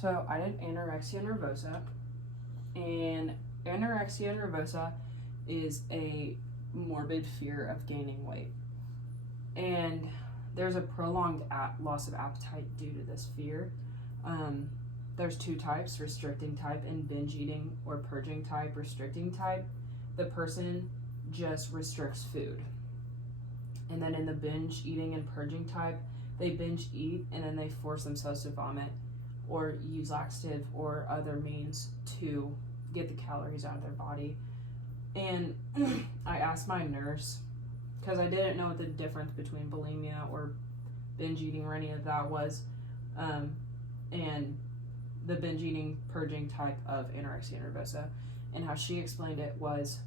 So I did anorexia nervosa, and anorexia nervosa is a morbid fear of gaining weight. And there's a prolonged loss of appetite due to this fear. There's two types, restricting type and binge eating or purging type. Restricting type, the person just restricts food. And then in the binge eating and purging type, they binge eat and then they force themselves to vomit or use laxative or other means to get the calories out of their body. And I asked my nurse, because I didn't know what the difference between bulimia or binge eating or any of that was, and the binge eating purging type of anorexia nervosa. And how she explained it was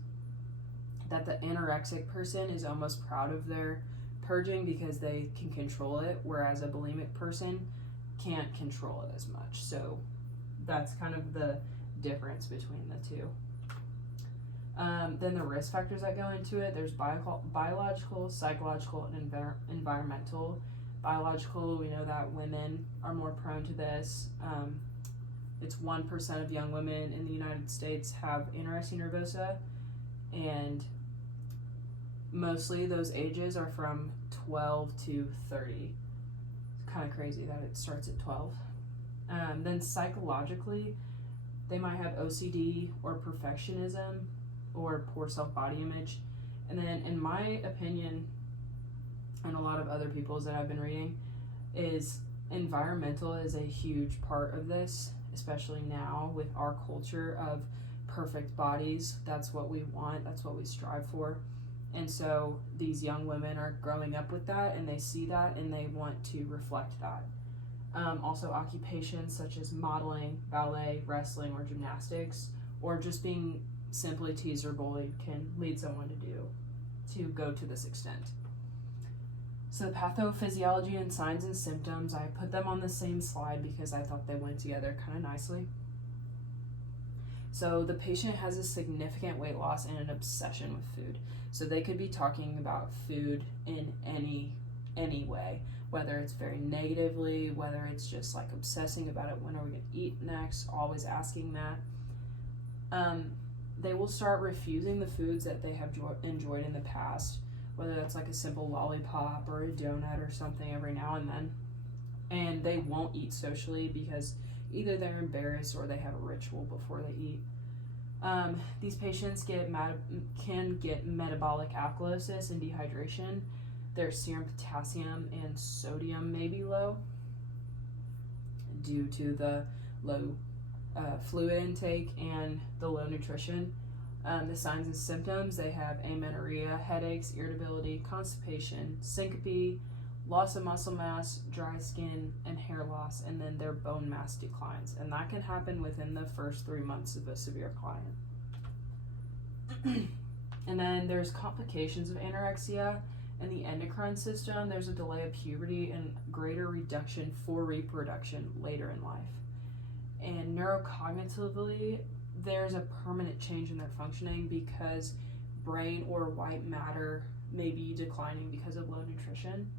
that the anorexic person is almost proud of their purging because they can control it, whereas a bulimic person can't control it as much. So that's kind of the difference between the two. Then the risk factors that go into it, there's biological, psychological, and environmental. Biological, we know that women are more prone to this. It's 1% of young women in the United States have anorexia nervosa, and mostly those ages are from 12 to 30. It's kind of crazy that it starts at 12. Then psychologically, they might have OCD or perfectionism or poor self-body image. And then in my opinion, and a lot of other people's that I've been reading, is environmental is a huge part of this, especially now with our culture of perfect bodies. That's what we want, that's what we strive for. And so these young women are growing up with that, and they see that and they want to reflect that. Also occupations such as modeling, ballet, wrestling, or gymnastics, or just being simply teased or bullied can lead someone to go to this extent. So the pathophysiology and signs and symptoms, I put them on the same slide because I thought they went together kind of nicely. So the patient has a significant weight loss and an obsession with food. So they could be talking about food in any way, whether it's very negatively, whether it's just like obsessing about it, when are we going to eat next, always asking that. They will start refusing the foods that they have enjoyed in the past, whether that's like a simple lollipop or a donut or something every now and then. And they won't eat socially because either they're embarrassed or they have a ritual before they eat. These patients can get metabolic alkalosis and dehydration. Their serum potassium and sodium may be low due to the low fluid intake and the low nutrition. The signs and symptoms, they have amenorrhea, headaches, irritability, constipation, syncope, loss of muscle mass, dry skin, and hair loss, and then their bone mass declines. And that can happen within the first 3 months of a severe client. And then there's complications of anorexia in the endocrine system. There's a delay of puberty and greater reduction for reproduction later in life. And neurocognitively, there's a permanent change in their functioning because brain or white matter may be declining because of low nutrition.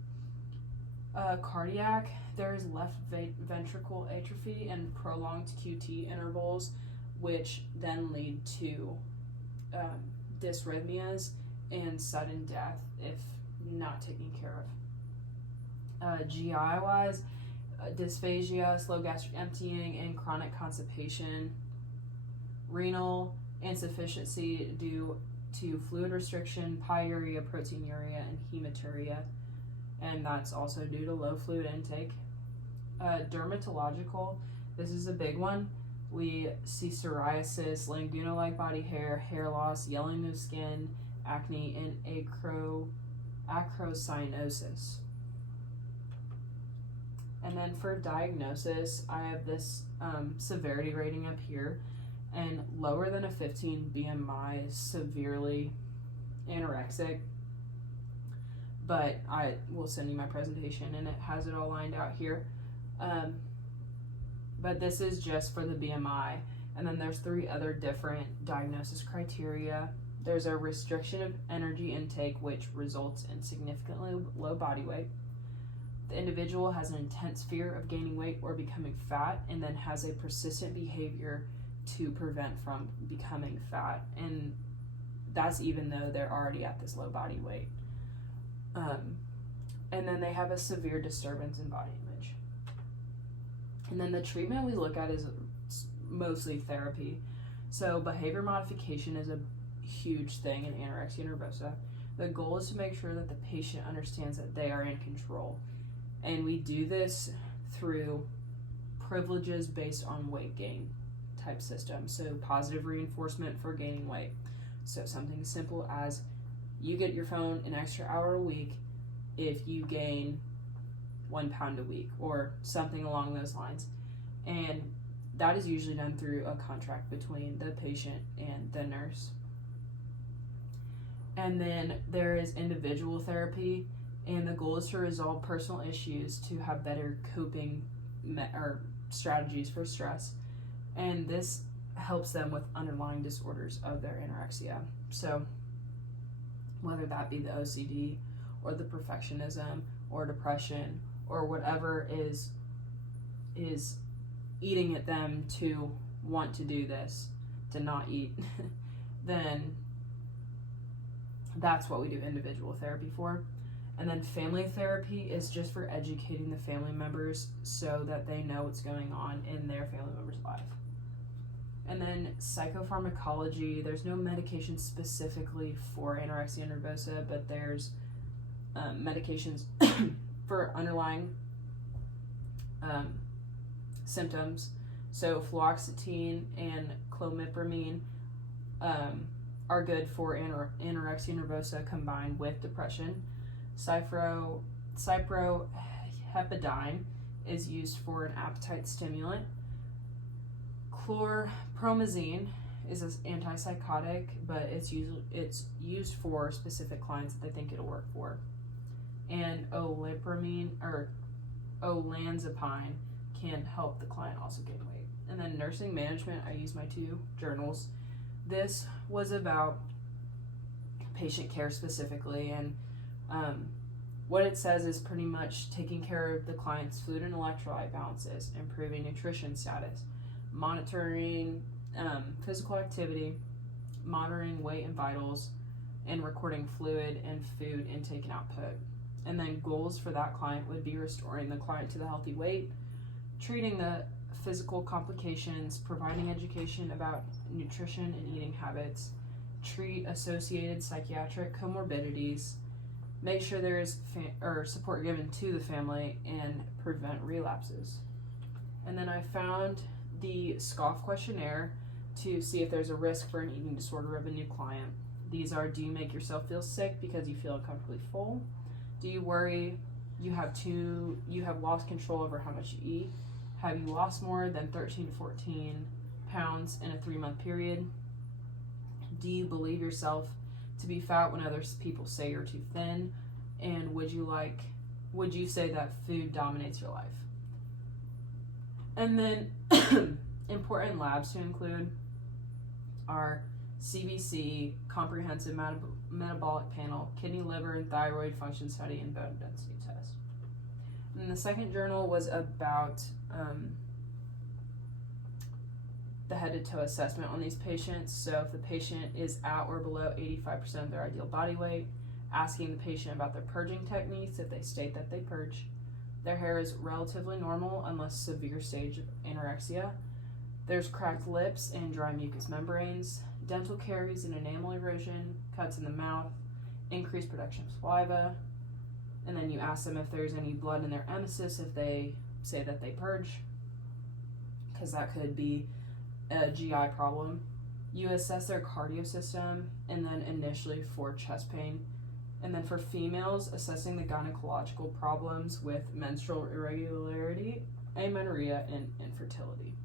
Cardiac, there's left ventricle atrophy and prolonged QT intervals, which then lead to dysrhythmias and sudden death if not taken care of. GI-wise, dysphagia, slow gastric emptying, and chronic constipation. Renal insufficiency due to fluid restriction, pyuria, proteinuria, and hematuria, and that's also due to low fluid intake. Dermatological, this is a big one. We see psoriasis, Laguna-like body hair, hair loss, yellowing of skin, acne, and acrocyanosis. And then for diagnosis, I have this severity rating up here, and lower than a 15 BMI is severely anorexic. But I will send you my presentation, and it has it all lined out here. But this is just for the BMI. And then there's 3 other different diagnosis criteria. There's a restriction of energy intake, which results in significantly low body weight. The individual has an intense fear of gaining weight or becoming fat, and then has a persistent behavior to prevent from becoming fat. And that's even though they're already at this low body weight. And then they have a severe disturbance in body image. And then the treatment we look at is mostly therapy. So behavior modification is a huge thing in anorexia nervosa. The goal is to make sure that the patient understands that they are in control. And we do this through privileges based on weight gain type system. So positive reinforcement for gaining weight. So something as simple as you get your phone an extra hour a week if you gain 1 pound a week, or something along those lines. And that is usually done through a contract between the patient and the nurse. And then there is individual therapy, and the goal is to resolve personal issues to have better coping or strategies for stress. And this helps them with underlying disorders of their anorexia. So whether that be the OCD or the perfectionism or depression or whatever is eating at them to want to do this, to not eat, then that's what we do individual therapy for. And then family therapy is just for educating the family members so that they know what's going on in their family member's life. And then psychopharmacology, there's no medication specifically for anorexia nervosa, but there's medications for underlying symptoms. So fluoxetine and clomipramine are good for anorexia nervosa combined with depression. Cyproheptadine is used for an appetite stimulant. Chlorpromazine is an antipsychotic, but it's used for specific clients that they think it'll work for. And olanzapine can help the client also gain weight. And then nursing management, I use my 2 journals. This was about patient care specifically, and what it says is pretty much taking care of the client's food and electrolyte balances, improving nutrition status, monitoring physical activity, monitoring weight and vitals, and recording fluid and food intake and output. And then goals for that client would be restoring the client to the healthy weight, treating the physical complications, providing education about nutrition and eating habits, treat associated psychiatric comorbidities, make sure there is support given to the family, and prevent relapses. And then I found the SCOFF questionnaire to see if there's a risk for an eating disorder of a new client. These are: do you make yourself feel sick because you feel uncomfortably full? Do you worry you have lost control over how much you eat? Have you lost more than 13 to 14 pounds in a 3-month period? Do you believe yourself to be fat when other people say you're too thin? And would you say that food dominates your life? And then important labs to include are CBC, comprehensive metabolic panel, kidney, liver, and thyroid function study, and bone density test. And the second journal was about the head-to-toe assessment on these patients. So if the patient is at or below 85% of their ideal body weight, asking the patient about their purging techniques if they state that they purge. Their hair is relatively normal unless severe stage of anorexia. There's cracked lips and dry mucous membranes, dental caries and enamel erosion, cuts in the mouth, increased production of saliva. And then you ask them if there's any blood in their emesis if they say that they purge, because that could be a GI problem. You assess their cardio system, and then initially for chest pain. And then for females, assessing the gynecological problems with menstrual irregularity, amenorrhea, and infertility.